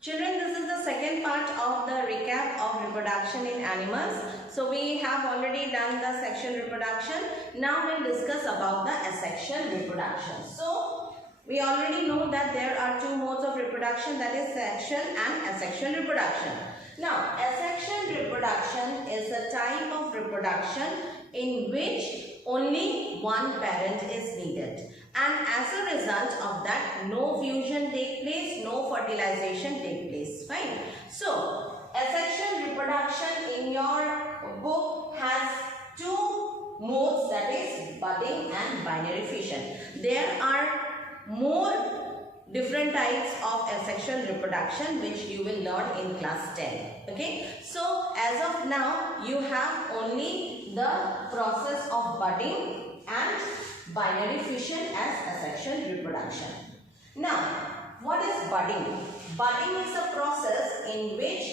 Children, this is the second part of the recap of reproduction in animals. So we have already done the sexual reproduction. Now we'll discuss about the asexual reproduction. So we already know that there are two modes of reproduction, that is sexual and asexual reproduction. Now asexual reproduction is a type of reproduction in which only one parent is needed, and as a result of that no fusion take place, no fertilization take place. Fine. So asexual reproduction in your book has two modes, that is budding and binary fission. There are more different types of asexual reproduction which you will learn in class 10. Okay. So as of now you have only the process of budding and binary fission as asexual reproduction. Now, what is budding? Budding is a process in which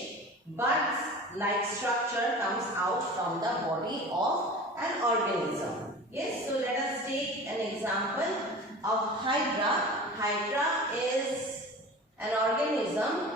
buds like structure comes out from the body of an organism. Yes, so let us take an example of Hydra. Hydra is an organism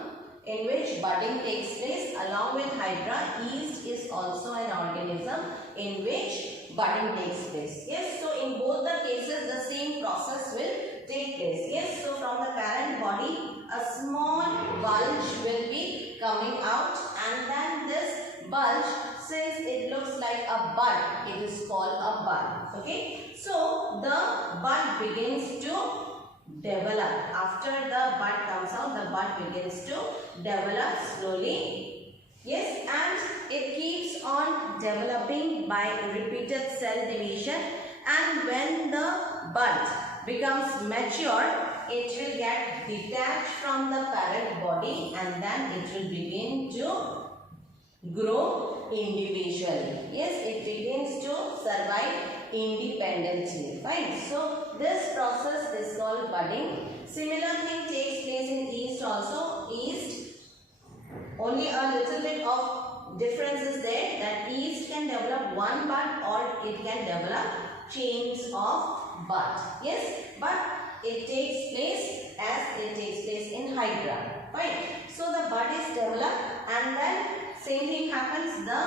in which budding takes place. Along with Hydra, yeast is also an organism in which budding takes place. Yes, so in both the cases the same process will take place. Yes, so from the parent body a small bulge will be coming out, and then this bulge, since it looks like a bud, it is called a bud. Okay, so the bud begins to develop. After the bud comes out, the bud begins to develop slowly. Yes, and it keeps on developing by repeated cell division, and when the bud becomes mature, it will get detached from the parent body, and then it will begin to grow individually. Yes, it begins to survive independently. Fine. So this process is called budding. Similar thing takes place in yeast also. Yeast, only a little bit of difference is there, that yeast can develop one bud or it can develop chains of bud. Yes, but it takes place as it takes place in Hydra. Fine. So the bud is developed, and then same thing happens, the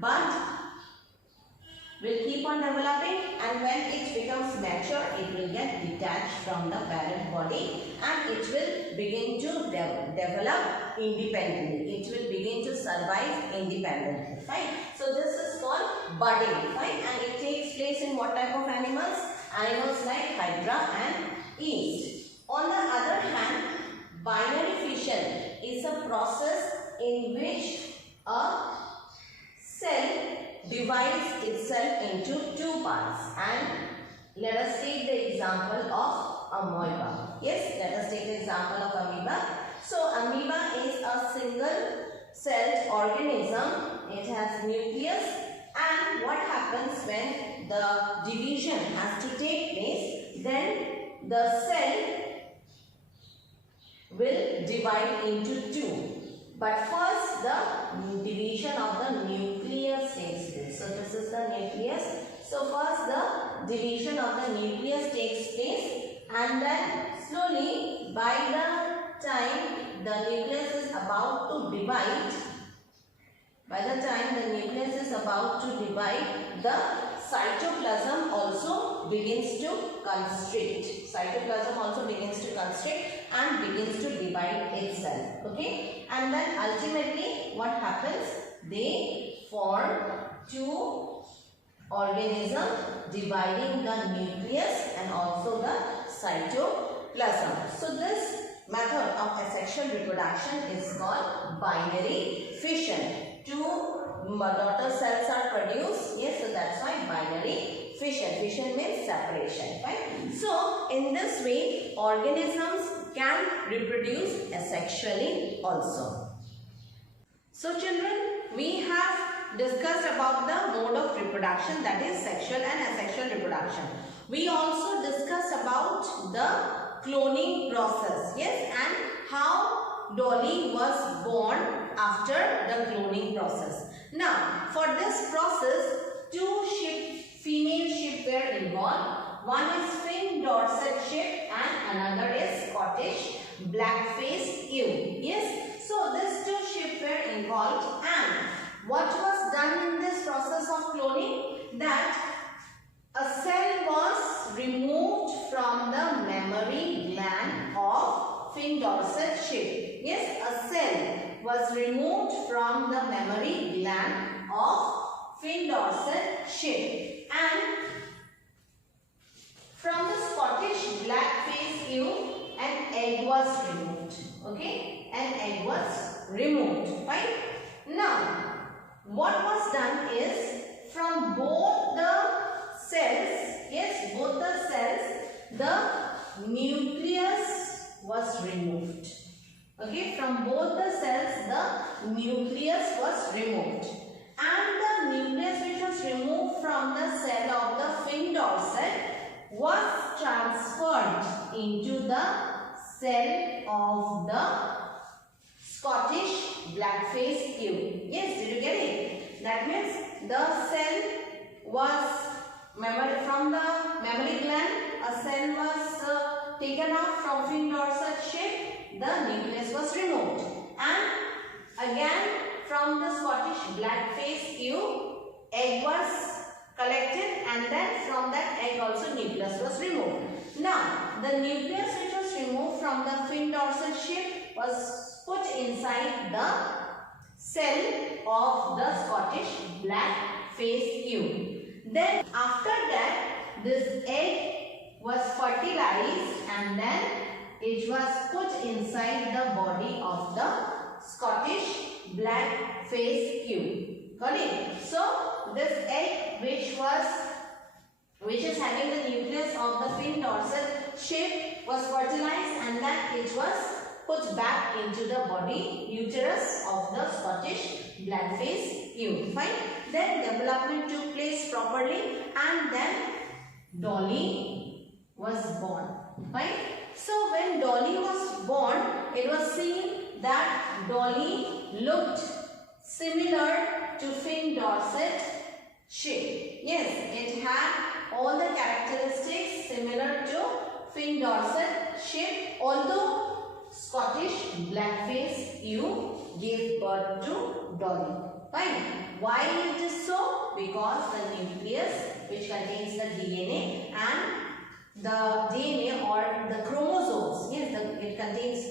bud will keep on developing, and when it becomes mature, it will get detached from the parent body and it will begin to develop independently. It will begin to survive independently. Fine. So this is called budding. Fine. And it takes place in what type of animals? Animals like Hydra and yeast. On the other hand, binary fission is a process in which a cell divides itself into two parts, and let us take the example of amoeba. Yes, let us take the example of amoeba. So amoeba is a single celled organism. It has nucleus, and what happens when the division has to take place, then the cell will divide into two. But first the division of the nucleus takes place. So this is the nucleus. So first the division of the nucleus takes place, and then slowly by the time the nucleus is about to divide, the cytoplasm also begins to constrict. Cytoplasm also begins to constrict and begins to divide itself. Okay, and then ultimately what happens? They form two organisms dividing the nucleus and also the cytoplasm. So this method of asexual reproduction is called binary fission. Two daughter cells are produced. Yes, so that's why binary fission. Fission means separation. Right? So in this way, organisms can reproduce asexually also. So children, we have discussed about the mode of reproduction, that is sexual and asexual reproduction. We also discussed about the cloning process. Yes, and how Dolly was born after the cloning process. Now, for this process, two female sheep were involved. One is Finn Dorset sheep and another is Scottish black-faced ewe. Yes. So these two sheep were involved, and what was done in this process of cloning? That a cell was removed from the mammary gland of Finn-Dorset sheep. Yes, a cell was removed from the mammary gland of Finn-Dorset sheep, and from the Scottish black-faced ewe, an egg was removed. Okay, an egg was removed. Right? Now, what was done is, from both the cells, yes, both the cells, the nucleus was removed. Okay, from both the cells, the nucleus was removed. And the nucleus which was removed from the cell of the Finn-Dorset was transferred into the cell of the Scottish black-faced ewe. Yes, did you get it? That means the cell was from the mammary gland, a cell was taken off from Finn-Dorset sheep, the nucleus was removed. And again, from the Scottish black-faced ewe, egg was collected, and then from that egg also nucleus was removed. Now, the nucleus which was removed from the Finn-Dorset sheep was put inside the cell of the Scottish black-faced ewe. Then after that, this egg was fertilized, and then it was put inside the body of the Scottish black-faced ewe. Got it? So this egg which is having the nucleus of the Finn-Dorset sheep was fertilized, and then it was put back into the body uterus of the Scottish black-faced ewe. Fine. Then development took place properly, and then Dolly was born. Fine. So when Dolly was born, it was seen that Dolly looked similar to Finn-Dorset sheep. Yes, it had all the characteristics similar to Finn-Dorset sheep, although Scottish black-faced ewe gave birth to Dolly. Fine. Why it is so? Because the nucleus which contains the DNA and the DNA or the chromosomes. Yes,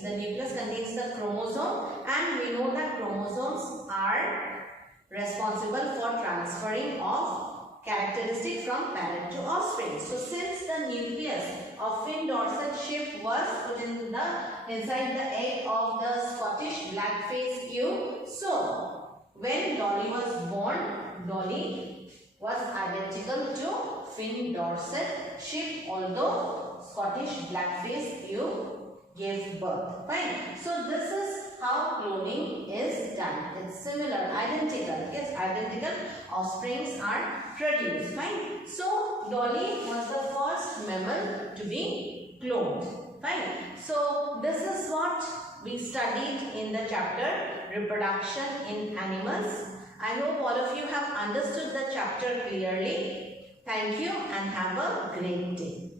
the nucleus contains the chromosome, and we know that chromosomes are responsible for transferring of characteristic from parent to offspring. So since the nucleus of Finn-Dorset sheep was put inside the egg of the Scottish black-faced ewe, so when Dolly was born, Dolly was identical to Finn-Dorset sheep, although Scottish black-faced ewe gave birth. Fine. So this is how cloning is done. It's similar, identical. Yes, identical offsprings are produced. Fine. So Dolly was the first mammal to be cloned. Fine. So this is what we studied in the chapter Reproduction in Animals. I hope all of you have understood the chapter clearly. Thank you and have a great day.